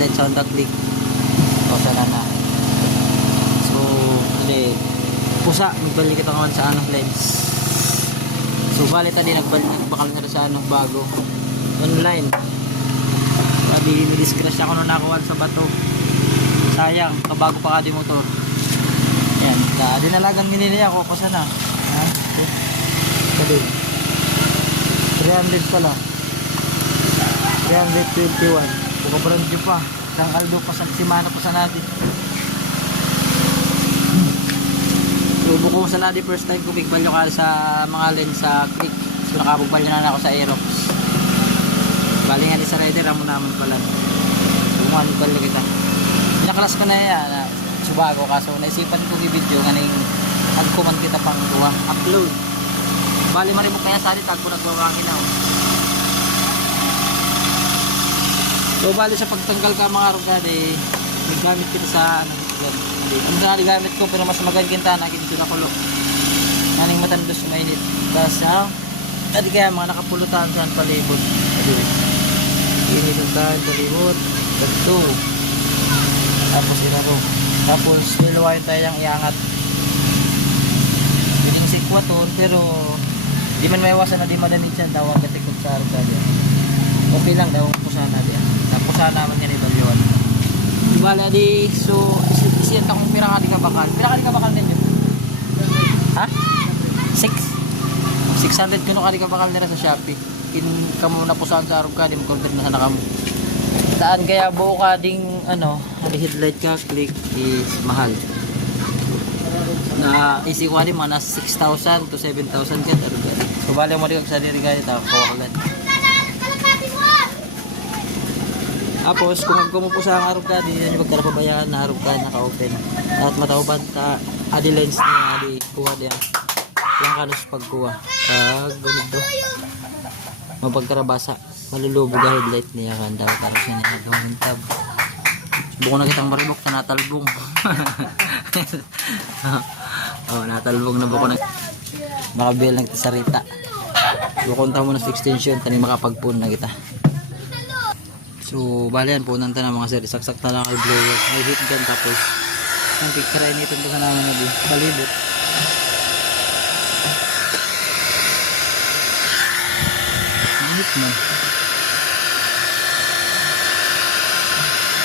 headlight sa Honda Click. O sana na. So, hindi. Pusa, magbalik ito kaman sa anong lens. So, bali tadi nagbakal na rin sa anong bago. Online. Sabi, nidiscrash ako nung nakuha sa bato. Sayang, kabago pa ka di motor. Yan, dinalagan minili ako kasi na. Ha? Sabi, 300 pala. 321. Kung brand new pa. Isang kaldo pa sa simana pa sa natin. Subo ko sa natin first time ko bigbalyo ka sa mga lens sa Click. So nakabugbalyo na ako sa Aerox. Bali nga sa rider amo naman pala. Kung balyo kita. Pinakalas ko na yan. Subago kaso naisipan ko i-video nga ning agkuman kita pang duwa. Upload. Bali maribok kaya sa atin tagpo nagbawangin ako. So bali sa pagtanggal ka mga rugade, naggamit kita sa ano, ang nagagamit ko pero mas magaganda na kinito na kulo. Naning matandos mainit. Tapos adi kaya mga nakapulutan saan palibot. Adi. Inituntahan palibot. Dito. Tapos iraro. Tapos niluwayo tayong iangat. Piling sikwaton pero di man maiwasan na di madanig siya daw ang katikot sa rugade. Okay lang daw po sana diyan. Tapos sana naman yan ibalyon. Ibala di so isiyan ta kung pira ka di ka bakal. Pira ka di ka bakal ninyo? Ha? 600 kuno ka di ka bakal nila sa Shopee. Kin kamo na po saan sa arog ka di mo content na sana kamo. Saan kaya buo ka ding ano, headlight ka Click is mahal. Na isi ko di mga 6,000 to 7,000 ket arog. So bale mo di ka sa diri ka ito ko agad. Tapos kung magkumo po sa arog ka, di nyo magkarapabayaan na arog ka naka-open. At matauban ka, adi lens niya, adi kuha diyan. Yung kanus pagkuha. Pag ganito, mapagkarabasa, malulubog ang headlight niya. Kanda ko kanus niya na gawin tab. Subuko na kitang maribok na natalbong. Oh, natalbong na buko na. Makabil lang kita sa rita. Bukunta mo na sa extension, tani makapagpun na kita. So, bali yan, punan ta na mga sir. Saksak na lang kay blower. May heat gun tapos ang picture ay nito ka namin na di. Balibot. Heat man.